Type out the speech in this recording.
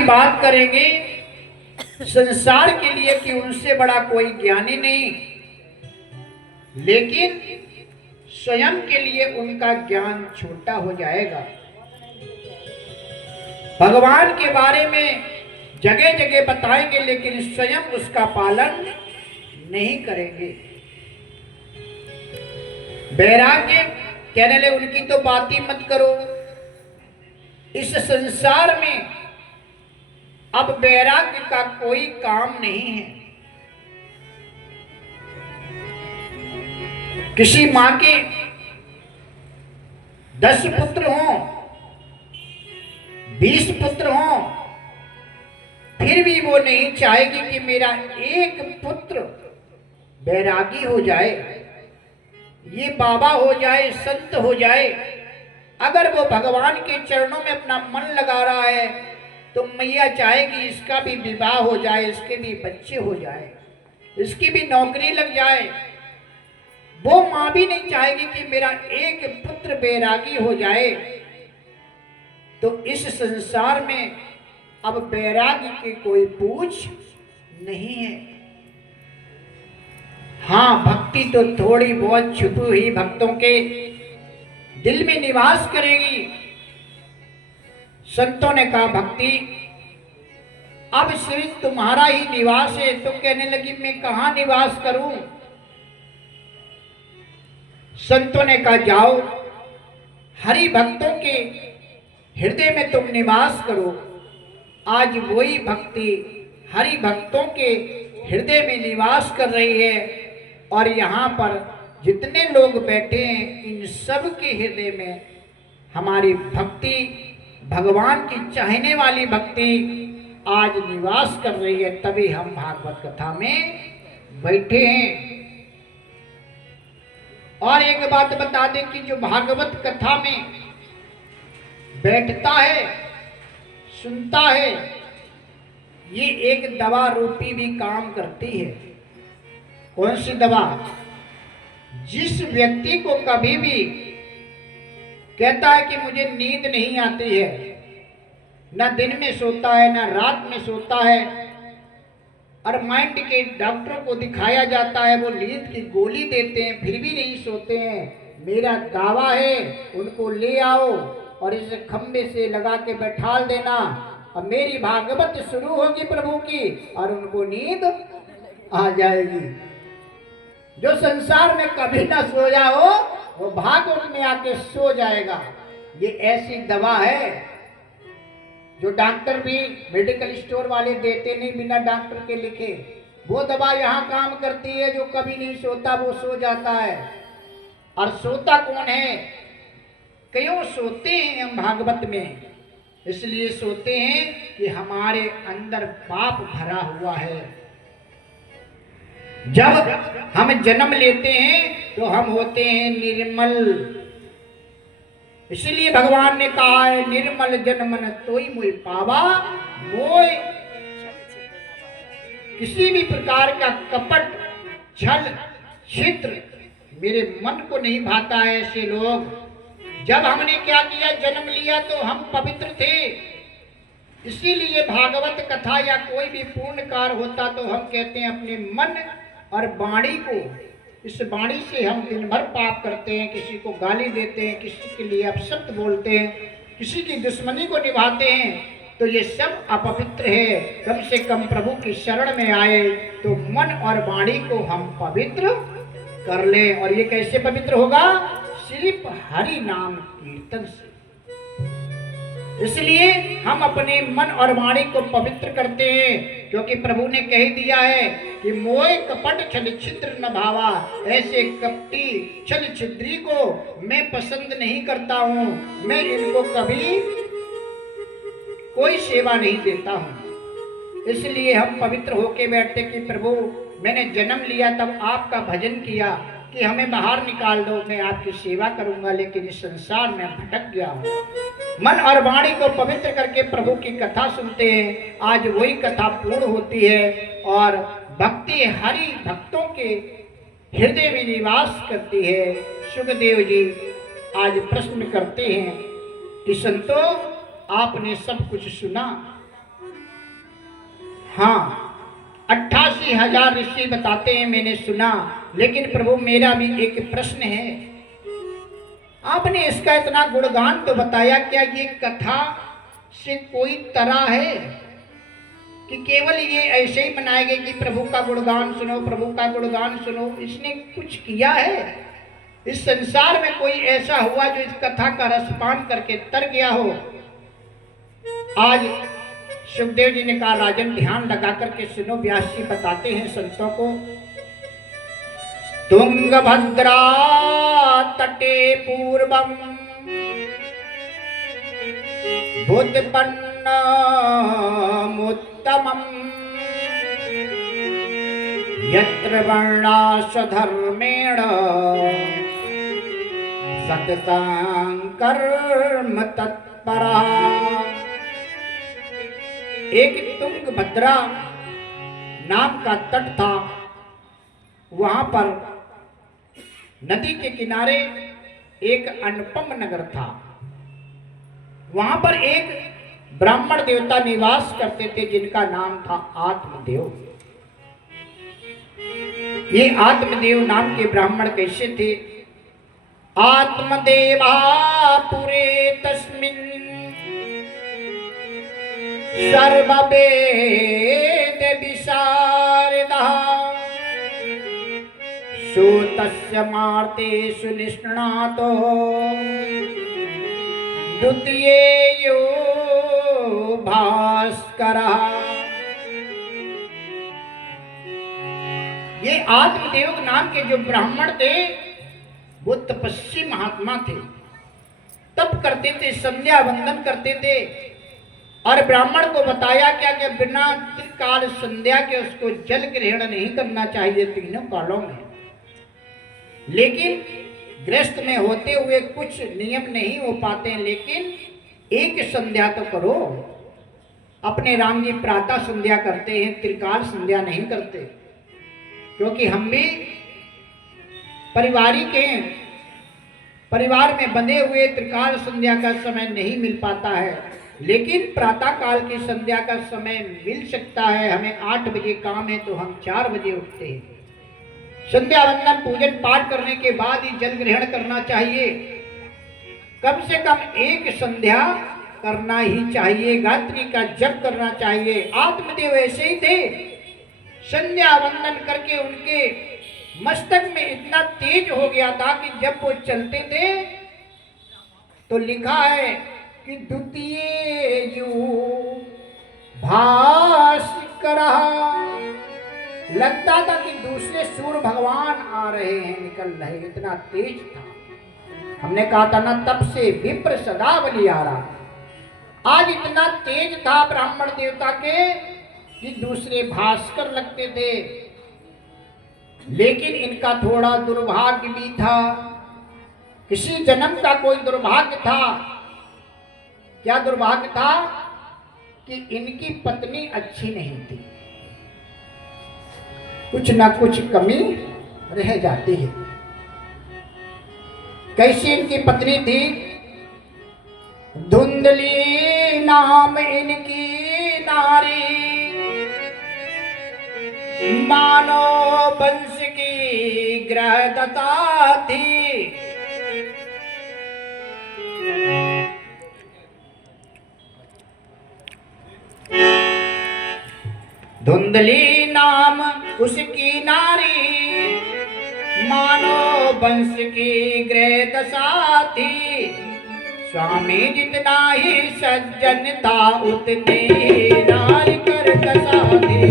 की बात करेंगे संसार के लिए कि उनसे बड़ा कोई ज्ञानी नहीं, लेकिन स्वयं के लिए उनका ज्ञान छोटा हो जाएगा। भगवान के बारे में जगह जगह बताएंगे लेकिन स्वयं उसका पालन नहीं करेंगे। वैराग्य कहने लगे उनकी तो बात ही मत करो। इस संसार में अब वैराग्य का कोई काम नहीं है। किसी मां के 10 पुत्र हों, 20 पुत्र हों, फिर भी वो नहीं चाहेगी कि मेरा एक पुत्र वैरागी हो जाए, ये बाबा हो जाए, संत हो जाए। अगर वो भगवान के चरणों में अपना मन लगा रहा है तो मैया चाहेगी इसका भी विवाह हो जाए, इसके भी बच्चे हो जाए, इसकी भी नौकरी लग जाए। वो मां भी नहीं चाहेगी कि मेरा एक पुत्र वैरागी हो जाए। तो इस संसार में अब वैराग्य की कोई पूछ नहीं है। हाँ, भक्ति तो थोड़ी बहुत छुपी हुई भक्तों के दिल में निवास करेगी। संतों ने कहा भक्ति अब सिर्फ तुम्हारा ही निवास है। तुम कहने लगी मैं कहां निवास करूं? संतों ने कहा जाओ हरि भक्तों के हृदय में तुम निवास करो। आज वही भक्ति हरि भक्तों के हृदय में निवास कर रही है और यहाँ पर जितने लोग बैठे हैं इन सब के हृदय में हमारी भक्ति, भगवान की चाहने वाली भक्ति आज निवास कर रही है। तभी हम भागवत कथा में बैठे हैं। और एक बात बता दें कि जो भागवत कथा में बैठता है, सुनता है, ये एक दवा रूपी भी काम करती है। कौन सी दवा? जिस व्यक्ति को कभी भी कहता है कि मुझे नींद नहीं आती है, ना दिन में सोता है ना रात में सोता है, और माइंड के डॉक्टर को दिखाया जाता है, वो नींद की गोली देते हैं फिर भी नहीं सोते हैं। मेरा दावा है उनको ले आओ और इस खंबे से लगा के बैठाल देना और मेरी भागवत शुरू होगी प्रभु की और उनको नींद आ जाएगी। जो संसार में कभी ना सोया हो वो भागवत में आके सो जाएगा। ये ऐसी दवा है जो डॉक्टर भी मेडिकल स्टोर वाले देते नहीं बिना डॉक्टर के लिखे। वो दवा यहाँ काम करती है। जो कभी नहीं सोता वो सो जाता है। और सोता कौन है? क्यों सोते हैं हम भागवत में? इसलिए सोते हैं कि हमारे अंदर पाप भरा हुआ है। जब हम जन्म लेते हैं तो हम होते हैं निर्मल। इसलिए भगवान ने कहा है निर्मल जनमन तोई मोय पावा। मोय किसी भी प्रकार का कपट, छल, छिद्र मेरे मन को नहीं भाता है। ऐसे लोग, जब हमने क्या किया, जन्म लिया तो हम पवित्र थे। इसीलिए भागवत कथा या कोई भी पूर्ण कार्य होता तो हम कहते हैं अपने मन और वाणी को, इस वाणी से हम दिन भर पाप करते हैं। किसी को गाली देते हैं, किसी के लिए अपशब्द बोलते हैं, किसी की दुश्मनी को निभाते हैं, तो ये सब अपवित्र है। कम से कम प्रभु की शरण में आए तो मन और वाणी को हम पवित्र कर लें। और ये कैसे पवित्र होगा? सिर्फ हरि नाम कीर्तन से। इसलिए हम अपने मन और वाणी को पवित्र करते हैं, क्योंकि प्रभु ने कह दिया है कि मोय कपट छल छिद्र न भावा। ऐसे कपटी छल छिद्री को मैं पसंद नहीं करता हूँ। मैं इनको कभी कोई सेवा नहीं देता हूँ। इसलिए हम पवित्र होके बैठते कि प्रभु मैंने जन्म लिया तब आपका भजन किया कि हमें बाहर निकाल दो, मैं आपकी सेवा करूंगा, लेकिन इस संसार में भटक गया हूँ। मन और वाणी को पवित्र करके प्रभु की कथा सुनते हैं। आज वही कथा पूर्ण होती है और भक्ति हरि भक्तों के हृदय में निवास करती है। सुखदेव जी आज प्रश्न करते हैं कि संतो आपने सब कुछ सुना, हाँ, 88,000 ऋषि बताते हैं, मैंने सुना। लेकिन प्रभु मेरा भी एक प्रश्न है, आपने इसका इतना गुणगान तो बताया, क्या ये कथा से कोई तरह है कि केवल ये ऐसे ही बनाएंगे कि प्रभु का गुणगान सुनो, प्रभु का गुणगान सुनो? इसने कुछ किया है? इस संसार में कोई ऐसा हुआ जो इस कथा का रसपान करके तर गया हो? आज सुखदेव जी ने कहा, राजन ध्यान लगा करके सुनो। व्यास जी बताते हैं संतों को, तुंगभद्रा तटे पूर्वम बुद्धपन्नमुत्तमम् यत्र वर्णाश्वधर्मेण सततं कर्म तत्परा। एक तुंगभद्रा नाम का तट था। वहां पर नदी के किनारे एक अनुपम नगर था। वहां पर एक ब्राह्मण देवता निवास करते थे जिनका नाम था आत्मदेव। ये आत्मदेव नाम के ब्राह्मण कैसे थे? आत्मदेवा पुरे तस्मिन् सर्ववेद विशारदः सूतस्य मार्तेषु निष्णातो द्वितीयो भास्करः। ये आत्मदेव नाम के जो ब्राह्मण थे वो तपस्वी महात्मा थे, तप करते थे, संध्या वंदन करते थे। और ब्राह्मण को बताया क्या कि बिना त्रिकाल संध्या के उसको जल ग्रहण नहीं करना चाहिए तीनों कालों में। लेकिन गृहस्थ में होते हुए कुछ नियम नहीं हो पाते हैं, लेकिन एक संध्या तो करो। अपने राम जी प्रातः संध्या करते हैं, त्रिकाल संध्या नहीं करते, क्योंकि हम भी पारिवारिक हैं, परिवार में बंधे हुए त्रिकाल संध्या का समय नहीं मिल पाता है। लेकिन प्रातः काल की संध्या का समय मिल सकता है। हमें 8 बजे काम है तो हम 4 बजे उठते हैं। संध्या वंदन पूजन पाठ करने के बाद ही जल ग्रहण करना चाहिए। कम से कम एक संध्या करना ही चाहिए, गायत्री का जप करना चाहिए। आत्मदेव ऐसे ही थे, संध्या वंदन करके उनके मस्तक में इतना तेज हो गया था कि जब वो चलते थे तो लिखा है कि द्वितीय भास्कर, लगता था कि दूसरे सूर्य भगवान आ रहे हैं, निकल रहे, इतना तेज था। हमने कहा था ना, तब से विप्र सदा बलि आ रहा। आज इतना तेज था ब्राह्मण देवता के कि दूसरे भास्कर लगते थे। लेकिन इनका थोड़ा दुर्भाग्य भी था, किसी जन्म का कोई दुर्भाग्य था। क्या दुर्भाग्य था? कि इनकी पत्नी अच्छी नहीं थी, कुछ ना कुछ कमी रह जाती है। कैसी इनकी पत्नी थी? धुंधली नाम इनकी नारी, मानो वंश की ग्रहदता थी। धुंधली नाम उसकी नारी, मानो वंश की ग्रह दशा थी। स्वामी जितना ही सज्जन था उतनी ही नारी कर दशा थी।